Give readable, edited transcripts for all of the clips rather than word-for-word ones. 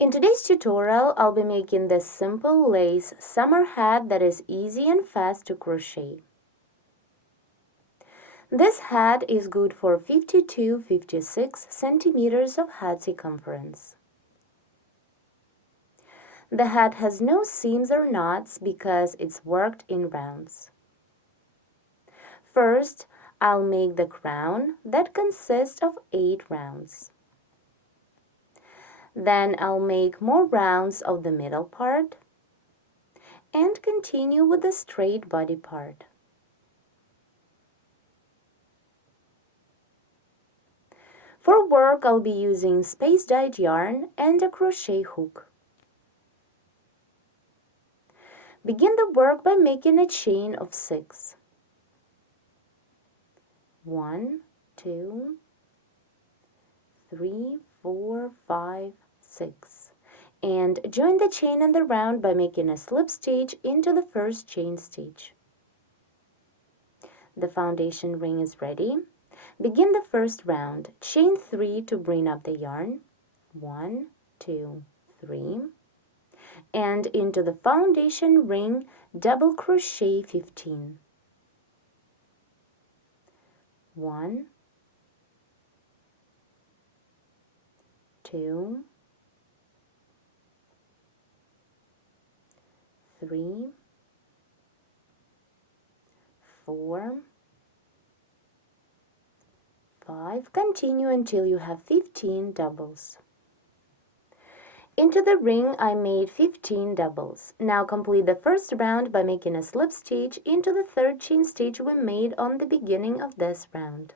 In today's tutorial, I'll be making this simple lace summer hat that is easy and fast to crochet. This hat is good for 50–56 centimeters of hat circumference. The hat has no seams or knots because it's worked in rounds. First, I'll make the crown that consists of 8 rounds. Then I'll make more rounds of the middle part and continue with the straight body part. For work, I'll be using space-dyed yarn and a crochet hook. Begin the work by making a chain of 6. 1, 2, 3, 4, 5, 6. And join the chain and the round by making a slip stitch into the first chain stitch. The foundation ring is ready. Begin the first round. Chain 3 to bring up the yarn. 1, 2, 3. And into the foundation ring, double crochet 15. 1, 2, 3, 4, 5. Continue until you have 15 doubles. Into the ring I made 15 doubles. Now complete the first round by making a slip stitch into the third chain stitch we made on the beginning of this round.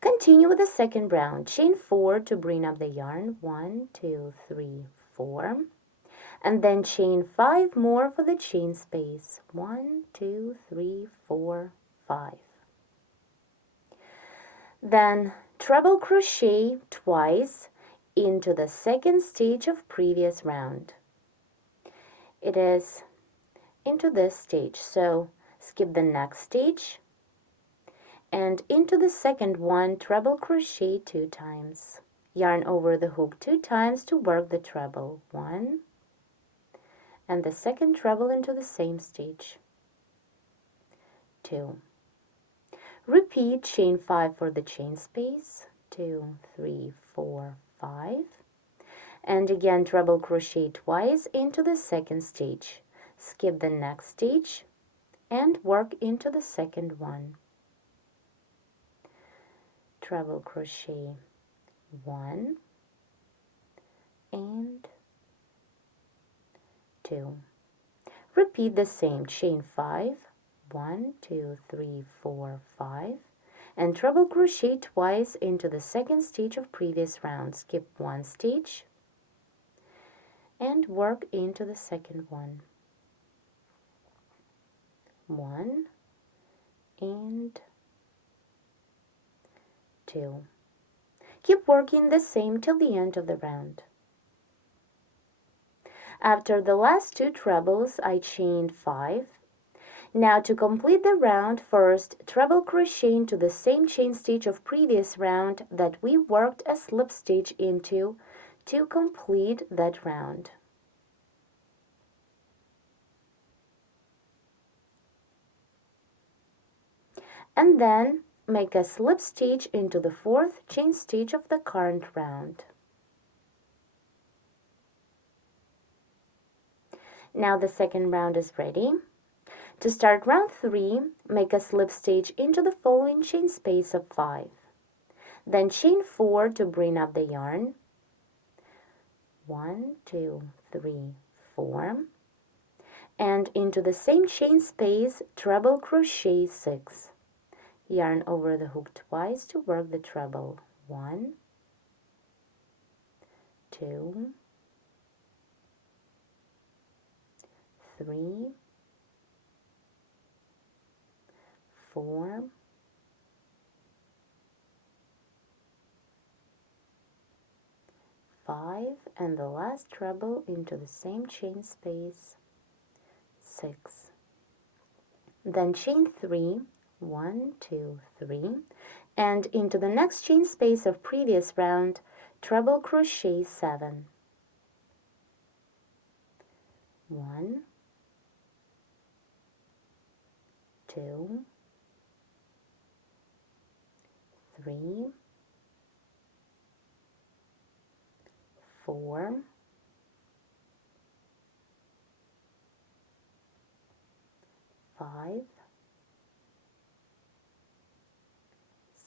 Continue with the second round. Chain 4 to bring up the yarn. 1, 2, 3, 4. And then chain 5 more for the chain space. 1, 2, 3, 4, 5. Then treble crochet twice into the second stitch of previous round. It is into this stitch, so skip the next stitch and into the second one, treble crochet 2 times. Yarn over the hook 2 times to work the treble. 1 and the second treble into the same stitch. 2. Repeat chain 5 for the chain space. 2, 3, 4, 5. And again treble crochet twice into the second stitch. Skip the next stitch and work into the second one. Treble crochet 1 and 2. Repeat the same, chain 5, 1, 2, 3, 4, 5, and treble crochet twice into the second stitch of previous round. Skip one stitch and work into the second one. 1 and 2. Keep working the same till the end of the round. After the last 2 trebles, I chained 5. Now to complete the round, first treble crochet into the same chain stitch of previous round that we worked a slip stitch into to complete that round. And then make a slip stitch into the fourth chain stitch of the current round. Now the second round is ready. To start round 3, make a slip stitch into the following chain space of 5. Then chain 4 to bring up the yarn. 1, 2, 3, 4. And into the same chain space, treble crochet 6. Yarn over the hook twice to work the treble. 1, 2, 3, 4, 5, and the last treble into the same chain space, 6. Then chain 3, 1, 2, 3, and into the next chain space of previous round, treble crochet 7. 1, 2, 3, 4, 5,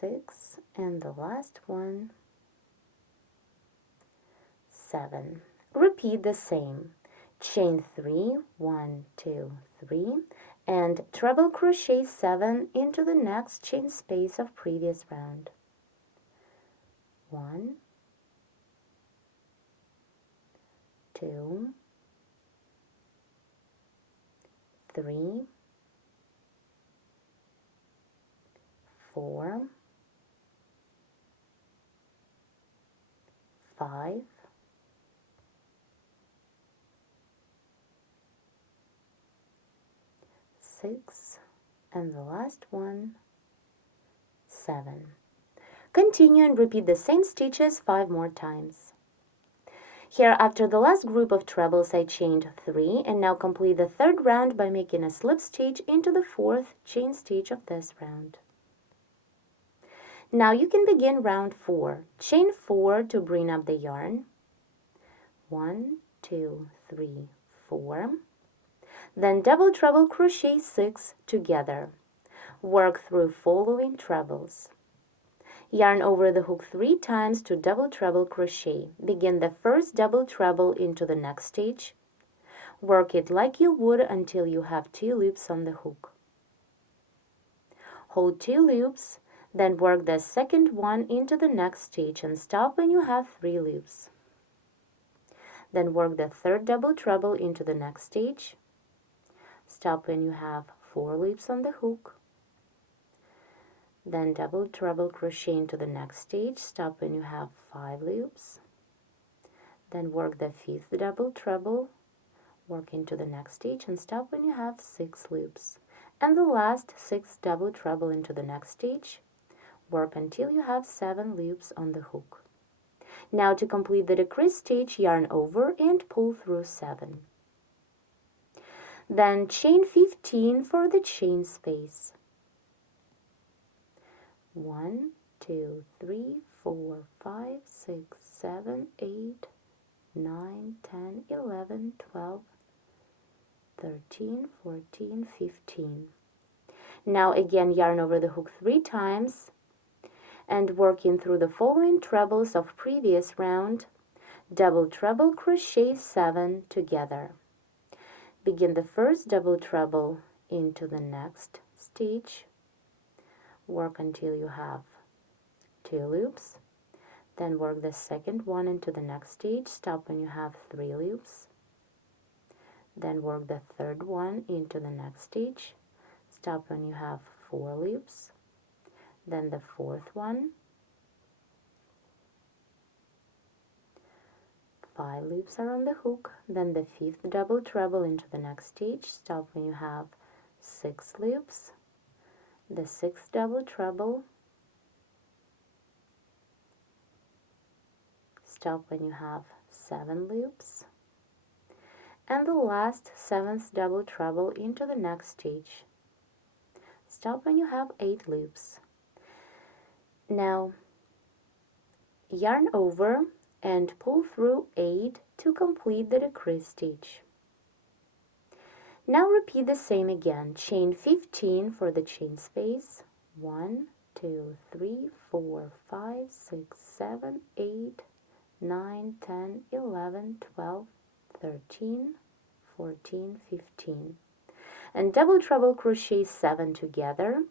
6, and the last one, 7. Repeat the same. Chain 3, 1, 2, 3, and treble crochet 7 into the next chain space of previous round. 1, 2, 3, 4, 5, 6, and the last one, 7. Continue and repeat the same stitches 5 more times. Here, after the last group of trebles, I chained 3, and now complete the third round by making a slip stitch into the fourth chain stitch of this round. Now you can begin round 4. Chain 4 to bring up the yarn. 1, 2, 3, 4. Then double treble crochet 6 together. Work through following trebles. Yarn over the hook 3 times to double treble crochet. Begin the first double treble into the next stitch. Work it like you would until you have 2 loops on the hook. Hold 2 loops, then work the second one into the next stitch and stop when you have 3 loops. Then work the third double treble into the next stitch. Stop when you have 4 loops on the hook. Then double treble crochet into the next stitch. Stop when you have 5 loops. Then work the fifth double treble, work into the next stitch and stop when you have 6 loops. And the last 6 double treble into the next stitch. Work until you have 7 loops on the hook. Now to complete the decrease stitch, yarn over and pull through 7. Then chain 15 for the chain space. 1, 2, 3, 4, 5, 6, 7, 8, 9, 10, 11, 12, 13, 14, 15. Now again yarn over the hook 3 times and working through the following trebles of previous round, double treble crochet 7 together. Begin the first double treble into the next stitch. Work until you have 2 loops. Then work the second one into the next stitch. Stop when you have 3 loops. Then work the third one into the next stitch. Stop when you have 4 loops. Then the fourth one. 5 loops are on the hook. Then the fifth double treble into the next stitch. Stop when you have 6 loops. The sixth double treble. Stop when you have 7 loops. And the last 7th double treble into the next stitch. Stop when you have 8 loops. Now yarn over and pull through 8 to complete the decrease stitch. Now repeat the same again. Chain 15 for the chain space. 1, 2, 3, 4, 5, 6, 7, 8, 9, 10, 11, 12, 13, 14, 15. And double treble crochet 7 together.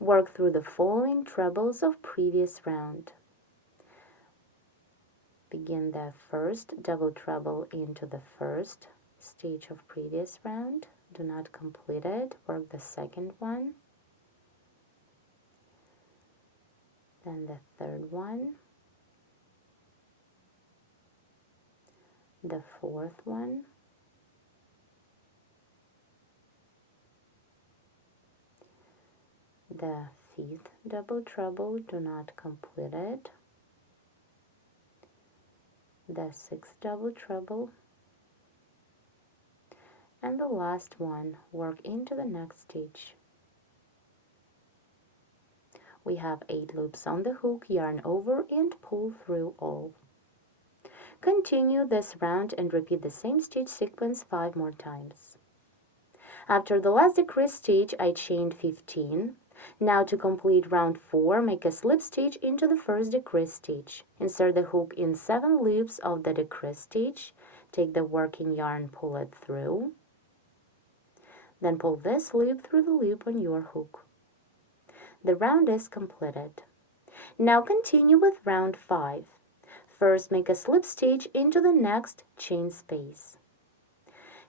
Work through the following trebles of previous round. Begin the first double treble into the first stitch of previous round. Do not complete it. Work the second one. Then the third one. The fourth one. The fifth double treble, do not complete it. the sixth double treble, and the last one, work into the next stitch. We have 8 loops on the hook, yarn over and pull through all. Continue this round and repeat the same stitch sequence 5 more times. After the last decrease stitch, I chained 15. Now to complete round 4, make a slip stitch into the first decrease stitch. Insert the hook in 7 loops of the decrease stitch. Take the working yarn, pull it through. Then pull this loop through the loop on your hook. The round is completed. Now continue with round 5. First, make a slip stitch into the next chain space.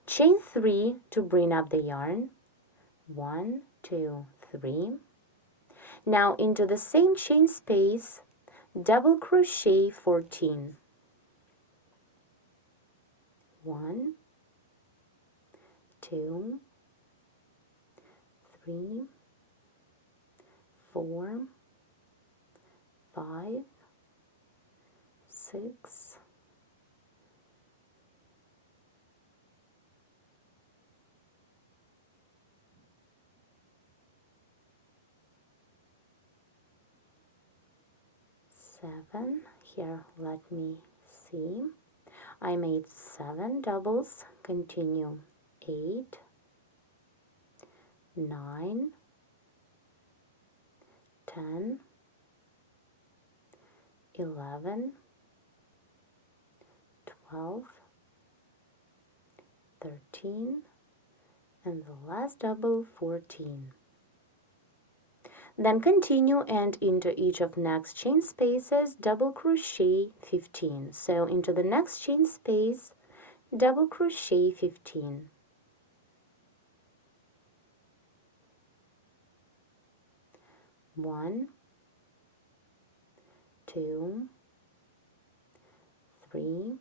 Chain 3 to bring up the yarn. 1, 2, 3. Now into the same chain space, double crochet 14. 1, 2, 3, 4, 5, 6, 7. Here, let me see. I made 7 doubles. Continue. 8, 9, 10, 11, 12, 13, and the last double 14. Then continue and into each of next chain spaces double crochet 15. So into the next chain space double crochet 15. 1, 2, 3,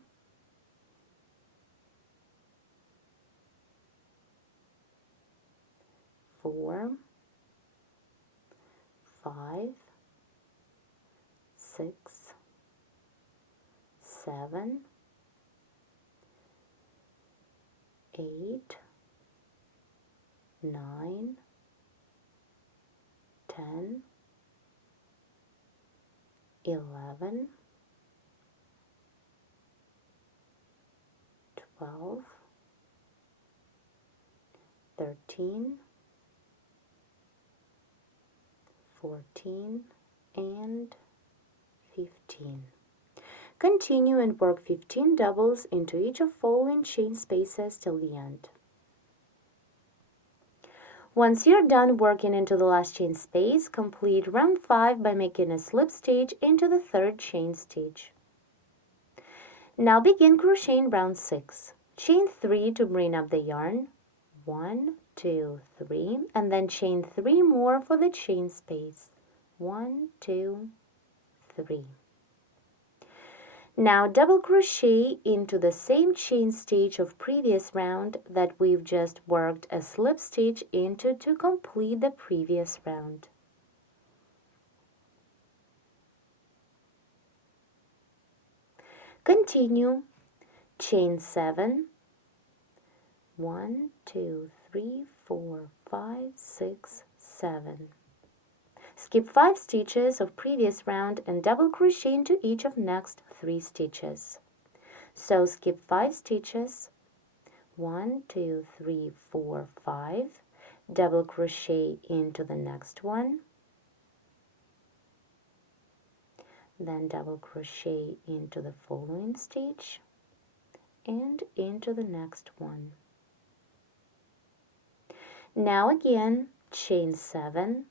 4, 5, 6, 7, 8, 9, 10, 11, 12, 13, 14, and 15. Continue and work 15 doubles into each of following chain spaces till the end. Once you're done working into the last chain space, complete round 5 by making a slip stitch into the third chain stitch. Now begin crocheting round 6. Chain 3 to bring up the yarn. 1, 2, 3, and then chain 3 more for the chain space. 1, 2, 3. Now double crochet into the same chain stitch of previous round that we've just worked a slip stitch into to complete the previous round. Continue. Chain 7. 1, 2, 3, 4, 5, 6, 7. Skip 5 stitches of previous round and double crochet into each of next 3 stitches. So skip 5 stitches, 1, 2, 3, 4, 5, double crochet into the next one, then double crochet into the following stitch and into the next one. Now again, chain 7,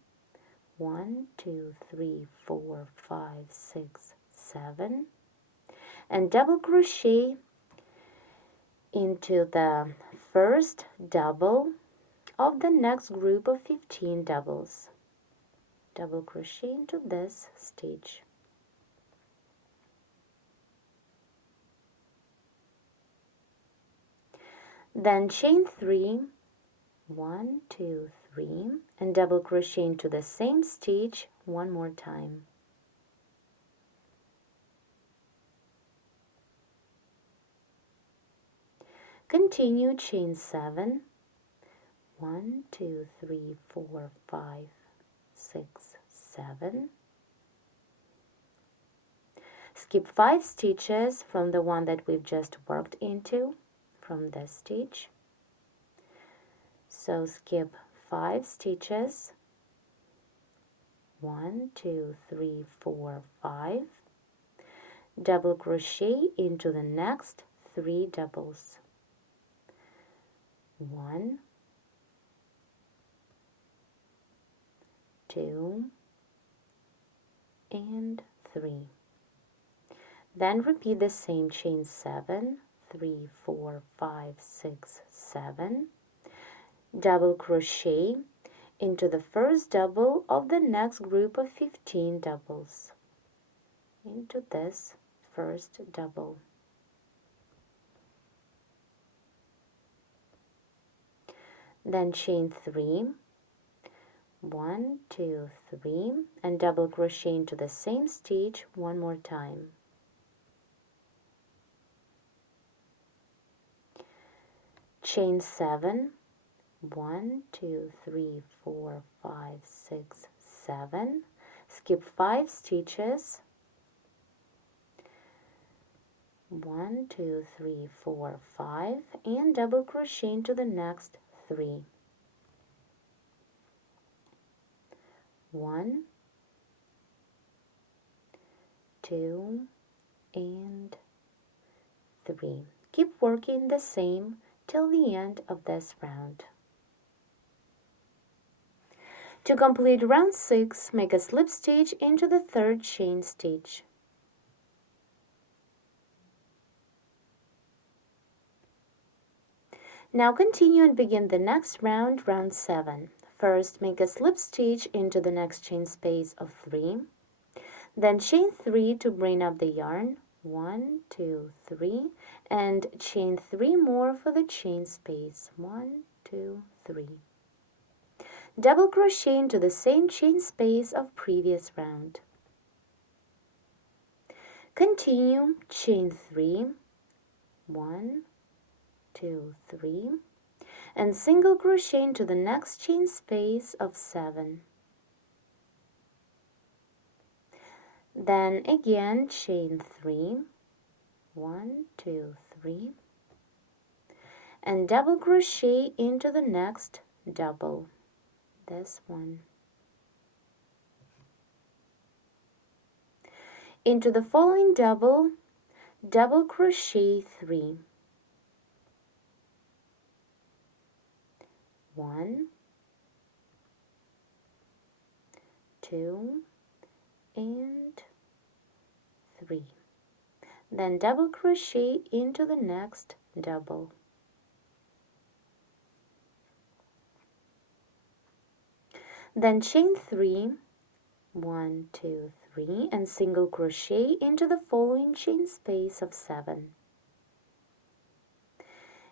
1, 2, 3, 4, 5, 6, 7, and double crochet into the first double of the next group of 15 doubles. Double crochet into this stitch. Then chain 3, 1, 2, 3, and double crochet into the same stitch one more time. Continue chain 7. 1, 2, 3, 4, 5, 6, 7. Skip 5 stitches from the one that we've just worked into from this stitch. So skip 5 stitches. 1, 2, 3, 4, 5. Double crochet into the next 3 doubles. 1, 2, and 3. Then repeat the same chain 7, 3, 4, 5, 6, 7. Double crochet into the first double of the next group of 15 doubles. Into this first double. Then chain 3, 1, 2, 3, and double crochet into the same stitch one more time. Chain 7, 1, 2, 3, 4, 5, 6, 7. Skip 5 stitches. 1, 2, 3, 4, 5, and double crochet into the next 3. 1, 2, and 3. Keep working the same till the end of this round. To complete round 6, make a slip stitch into the 3rd chain stitch. Now continue and begin the next round, round 7. First, make a slip stitch into the next chain space of 3. Then chain 3 to bring up the yarn. 1, 2, 3, and chain 3 more for the chain space. 1, 2, 3. Double crochet into the same chain space of previous round. Continue chain 3, 1, 2, 3, and single crochet into the next chain space of 7. Then again chain 3, 1, 2, 3, and double crochet into the next double, this one. Into the following double, double crochet 3. 1, 2, and 3. Then double crochet into the next double. Then chain 3, 1, 2, 3, and single crochet into the following chain space of 7.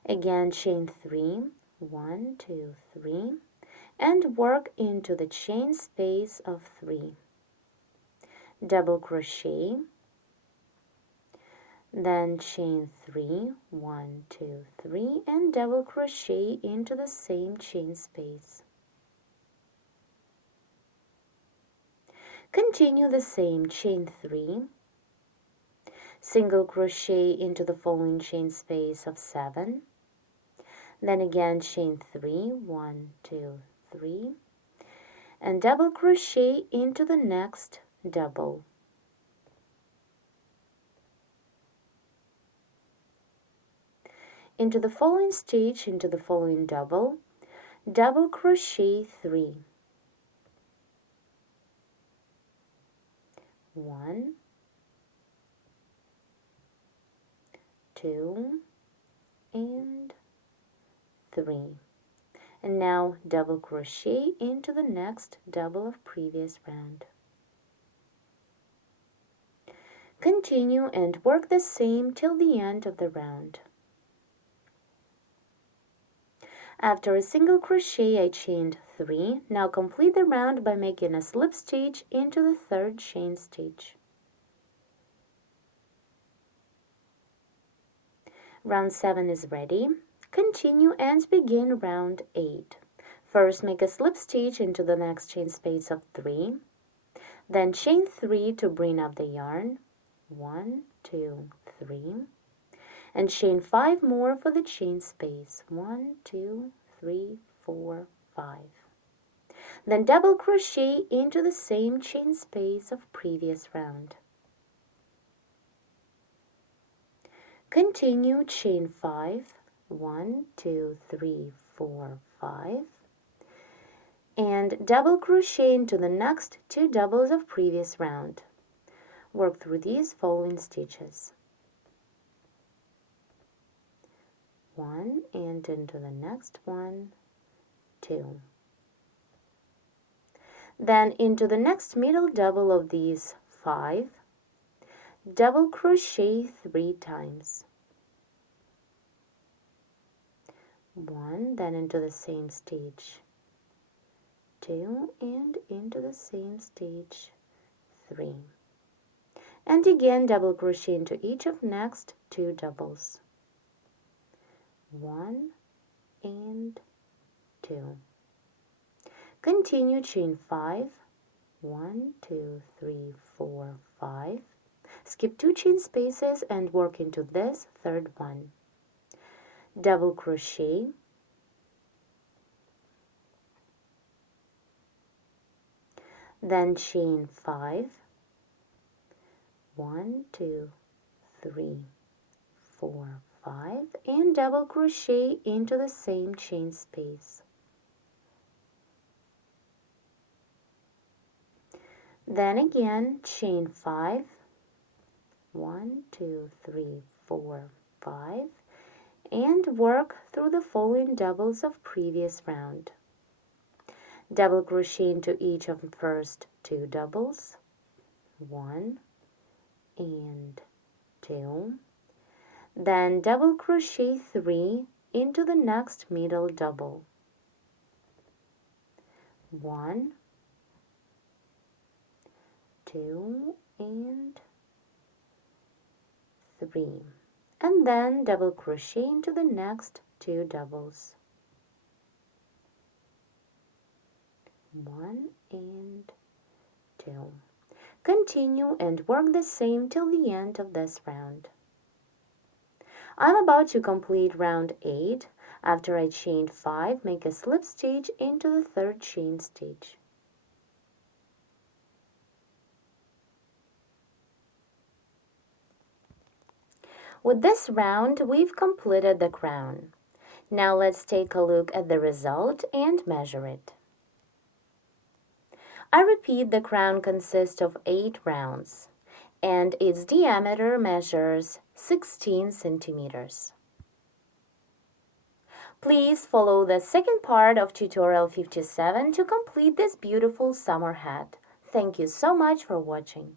Again chain 3, 1, 2, 3, and work into the chain space of 3. Double crochet, then chain 3, 1, 2, 3, and double crochet into the same chain space. Continue the same, chain 3, single crochet into the following chain space of 7, then again chain 3, 1, 2, 3, and double crochet into the next double. Into the following stitch, into the following double, double crochet 3. 1, 2, and 3. And now double crochet into the next double of previous round. Continue and work the same till the end of the round. After a single crochet, I chained 3. Now complete the round by making a slip stitch into the 3rd chain stitch. Round 7 is ready. Continue and begin round 8. First, make a slip stitch into the next chain space of 3. Then chain 3 to bring up the yarn. 1, 2, 3. And chain 5 more for the chain space. 1, 2, 3, 4, 5. Then double crochet into the same chain space of previous round. Continue chain 5. 1, 2, 3, 4, 5. And double crochet into the next 2 doubles of previous round. Work through these following stitches. 1 and into the next one, 2. Then into the next middle double of these 5, double crochet 3 times. 1, then into the same stitch, 2, and into the same stitch, 3. And again double crochet into each of next 2 doubles. 1 and 2. Continue chain 5. 1, 2, 3, 4, 5. Skip 2 chain spaces and work into this third one. Double crochet. Then chain 5. 1, 2, 3, 4, 5. And double crochet into the same chain space. Then again, chain 5, 1, 2, 3, 4, 5, and work through the following doubles of previous round. Double crochet into each of the first 2 doubles, 1 and 2. Then double crochet 3 into the next middle double, 1, 2 and 3, and then double crochet into the next 2 doubles, 1 and 2. Continue and work the same till the end of this round. I'm about to complete round 8. After I chained 5, make a slip stitch into the third chain stitch. With this round, we've completed the crown. Now let's take a look at the result and measure it. I repeat, the crown consists of 8 rounds, and its diameter measures 16 centimeters. Please follow the second part of tutorial 57 to complete this beautiful summer hat. Thank you so much for watching.